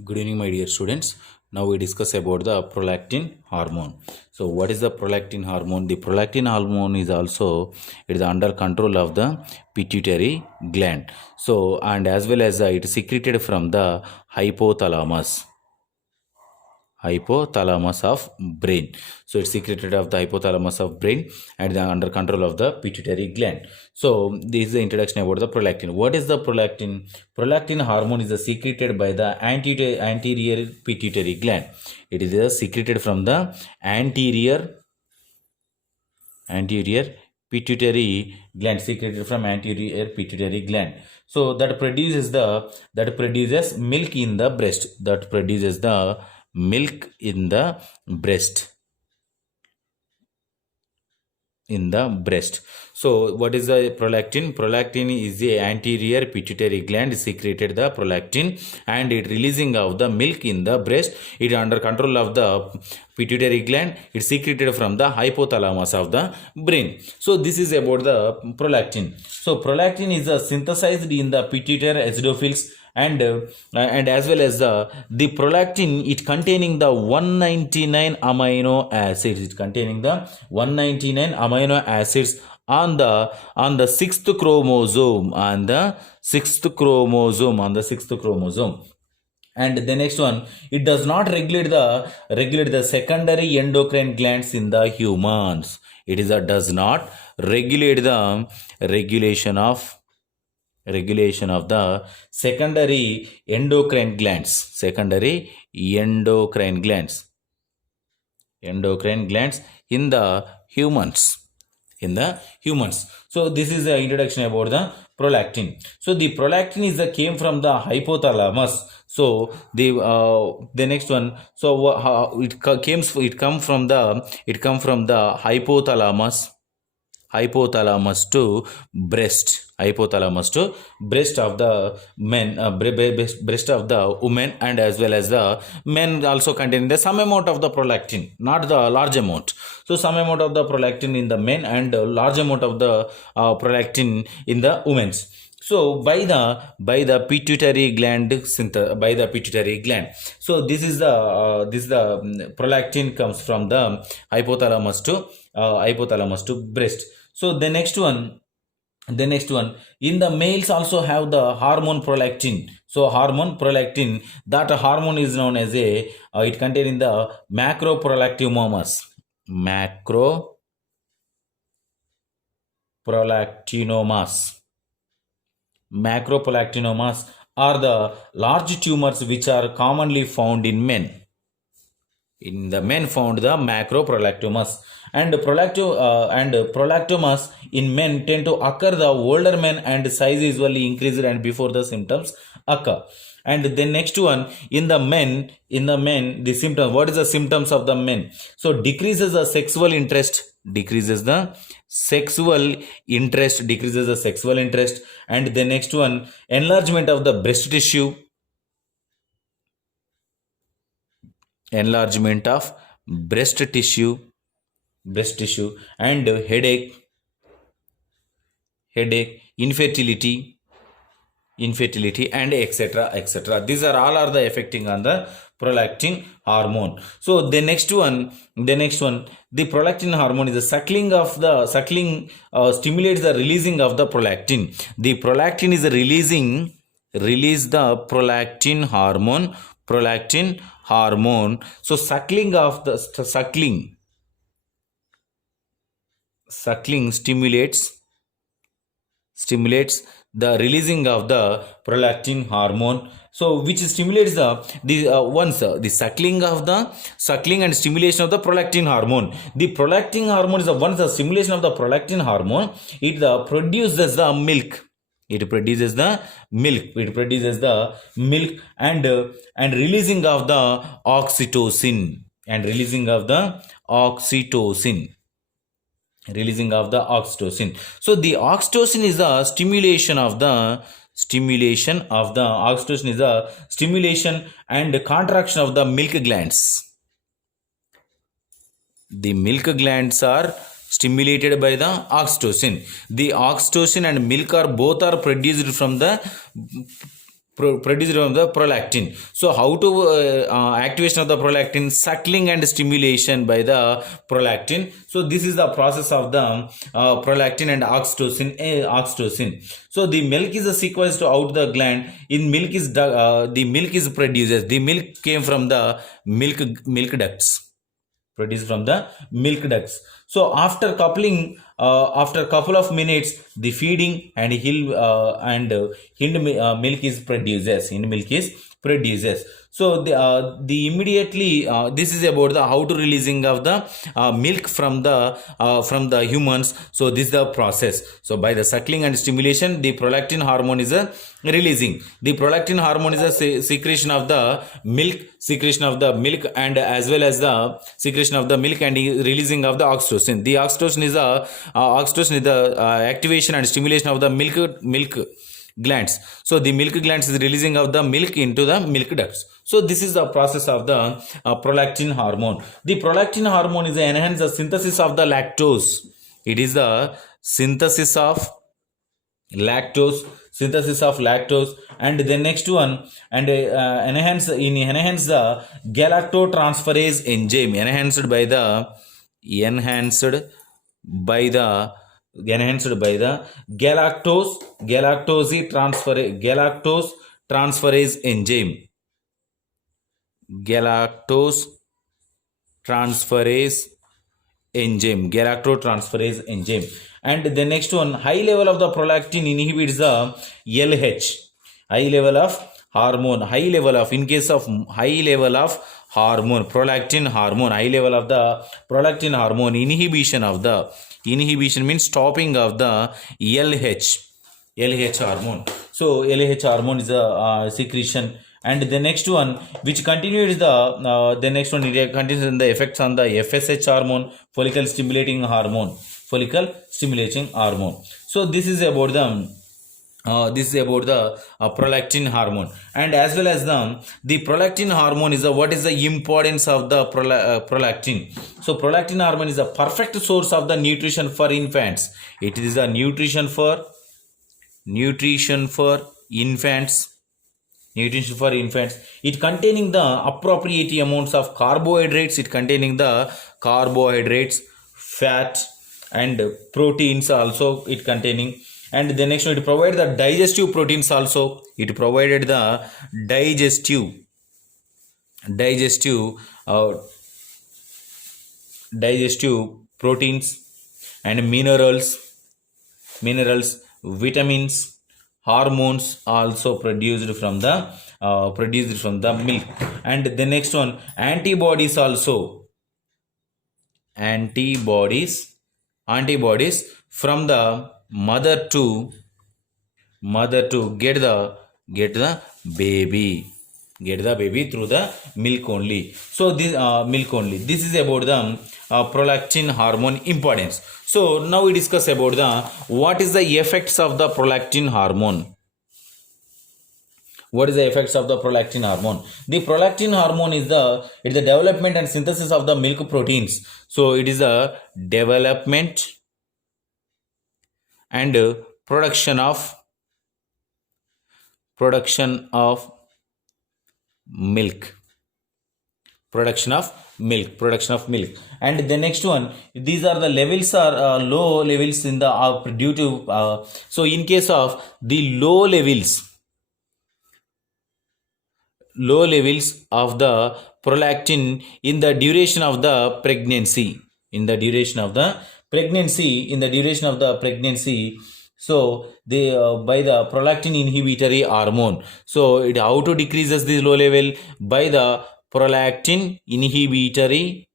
Good evening, my dear students. Now we discuss about the prolactin hormone. So, what is the prolactin hormone? The prolactin hormone is also it is under control of the pituitary gland. So, and as well as it is secreted from the hypothalamus of brain. So it's secreted of the hypothalamus of brain and under control of the pituitary gland. So this is the introduction about the prolactin. What is the prolactin? Prolactin hormone is secreted by the anterior pituitary gland. It is secreted from the anterior pituitary gland, secreted from anterior pituitary gland. So that produces milk in the breast. That produces the milk in the breast. So what is the prolactin? Prolactin is the anterior pituitary gland secreted the prolactin and it releasing of the milk in the breast. It under control of the pituitary gland. It secreted from the hypothalamus of the brain. So this is about the prolactin. So prolactin is synthesized in the pituitary acidophils and as well as the prolactin, it containing the 199 amino acids. It containing the 199 amino acids on the sixth chromosome, and the next one, it does not regulate the secondary endocrine glands in the humans. It is does not regulate the regulation of the secondary endocrine glands in the humans. So this is the introduction about the prolactin. So the prolactin came from the hypothalamus. So the next one, so it come from the hypothalamus to breast of the men, breast of the women, and as well as the men also contain the some amount of the prolactin, not the large amount. So some amount of the prolactin in the men and large amount of the prolactin in the women. So by the pituitary gland So this is the prolactin comes from the hypothalamus to breast. So the next one, in the males also have the hormone prolactin. So hormone prolactin, that hormone is known as it contains the macroprolactinomas are the large tumors which are commonly found in men. In the men found the macroprolactomas, and prolactomas in men tend to occur the older men and size usually increased and before the symptoms occur. And the next one, in the men, the symptoms. What is the symptoms of the men? So decreases the sexual interest, and the next one, enlargement of the breast tissue, and headache, infertility, and etc. These are all the affecting on the prolactin hormone. So the next one, the prolactin hormone is the stimulates the releasing of the prolactin. The prolactin is release the prolactin hormone. So suckling stimulates the releasing of the prolactin hormone. So which stimulates the suckling and stimulation of the prolactin hormone. The prolactin hormone is once the stimulation of the prolactin hormone, it produces the milk. It produces the milk and releasing of the oxytocin. So the oxytocin is a stimulation and contraction of the milk glands. The milk glands are stimulated by the oxytocin. The oxytocin and milk are produced from the produced from the prolactin. So how to activation of the prolactin? Suckling and stimulation by the prolactin. So this is the process of the prolactin and oxytocin. So the milk is sequenced out the gland. In milk is the milk is produced. The milk came from the milk ducts, produced from the milk ducts. So after coupling, after couple of minutes, the feeding and hind milk is produces. Hind milk is produces. So the immediately this is about the how to releasing of the milk from the humans. So this is the process. So by the suckling and stimulation, the prolactin hormone is releasing. The prolactin hormone is a secretion of the milk, and as well as the secretion of the milk and releasing of the oxytocin. The oxytocin is the activation and stimulation of the milk glands. So the milk glands is releasing of the milk into the milk ducts. So this is the process of the prolactin hormone. The prolactin hormone is enhance the synthesis of the lactose. It is the synthesis of lactose, and the next one, and enhance the galactotransferase enzyme, enhanced by the galactose transferase enzyme, galactotransferase enzyme. And the next one, high level of the prolactin inhibits the LH, high level of hormone, in case of high level of hormone, prolactin hormone, high level of the prolactin hormone, inhibition means stopping of the LH hormone. So LH hormone is a secretion. And the next one, which continues the next one, it continues in the effects on the FSH hormone, follicle stimulating hormone. So this is about the prolactin hormone. And as well as the prolactin hormone is what is the importance of the prolactin. So prolactin hormone is a perfect source of the nutrition for infants. It is a nutrition for infants. It containing the appropriate amounts of carbohydrates, fat and proteins also it containing. And the next one, it provided the digestive proteins also. It provided the digestive proteins and minerals, vitamins, hormones also produced from the milk. And the next one, antibodies from the mother to get the baby through the milk only. So this this is about the prolactin hormone importance. So now we discuss about what is the effects of the prolactin hormone. What is the effects of the prolactin hormone? The prolactin hormone is the development and synthesis of the milk proteins. So it is a development and production of milk. And the next one, these are the levels are low levels in the due to so in case of the low levels of the prolactin in the duration of the pregnancy, so they by the prolactin inhibitory hormone. So it how to decreases this low level? By the prolactin inhibitory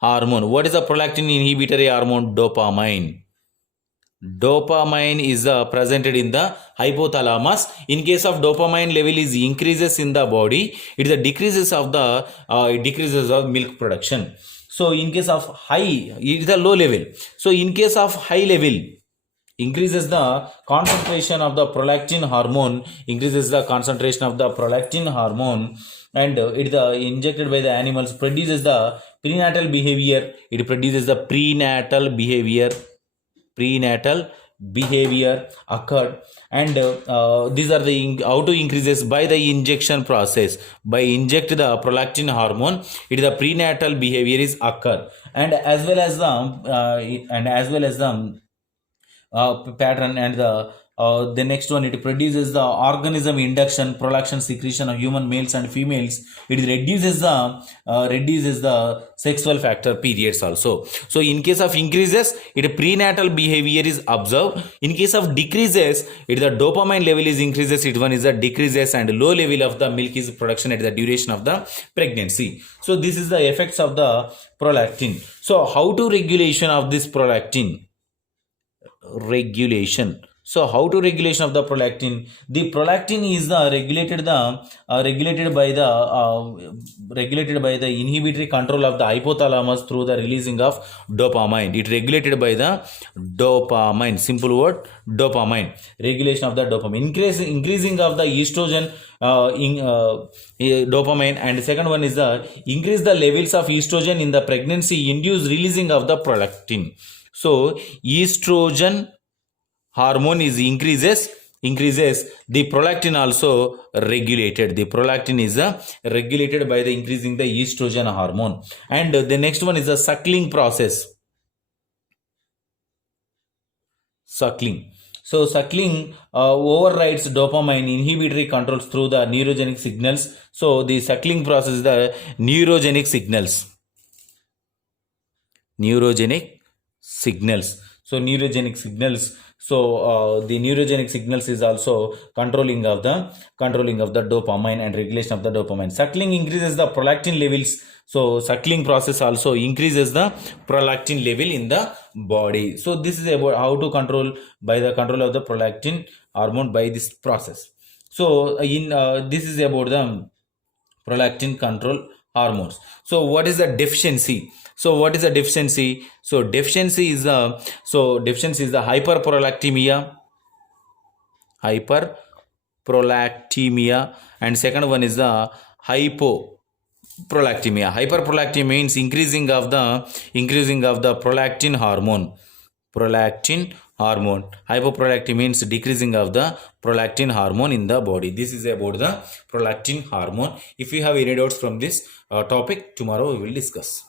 hormone. What is the prolactin inhibitory hormone? Dopamine is presented in the hypothalamus. In case of dopamine level is increases in the body, it is a decreases of milk production. So in case of high, it is a low level. So in case of high level, increases the concentration of the prolactin hormone, and it is injected by the animals, produces the prenatal behavior. behavior occurred, and these are the how to increases by the injection process. By inject the prolactin hormone, it is the prenatal behavior is occur, and as well as the pattern, and the next one, it produces the organism induction prolactin secretion of human males and females. It reduces the sexual factor periods also. So in case of increases, it prenatal behavior is observed. In case of decreases, it the dopamine level is increases, it one is the decreases, and low level of the milk is production at the duration of the pregnancy. So this is the effects of the prolactin. So how to regulation of this prolactin? Regulation. So how to regulation of the prolactin? The prolactin is regulated by the inhibitory control of the hypothalamus through the releasing of dopamine. It regulated by the dopamine. Simple word, dopamine. Regulation of the dopamine. Increasing of the estrogen dopamine, and second one is the increase the levels of estrogen in the pregnancy induce releasing of the prolactin. So estrogen hormone is increases, the prolactin also regulated. The prolactin is regulated by the increasing the estrogen hormone. And the next one is the suckling process. Suckling. So suckling overrides dopamine inhibitory controls through the neurogenic signals. So the suckling process is the neurogenic signals. So neurogenic signals. So the neurogenic signals is also controlling of the dopamine and regulation of the dopamine. Suckling increases the prolactin levels. So suckling process also increases the prolactin level in the body. So this is about how to control by the control of the prolactin hormone by this process. So this is about the prolactin control hormones. So what is the deficiency? So deficiency is the hyperprolactemia, and second one is the hypoprolactemia. Hyperprolactemia means increasing of the prolactin hormone. Hypoprolactin means decreasing of the prolactin hormone in the body. This is about the prolactin hormone. If you have any doubts from this topic, tomorrow we will discuss.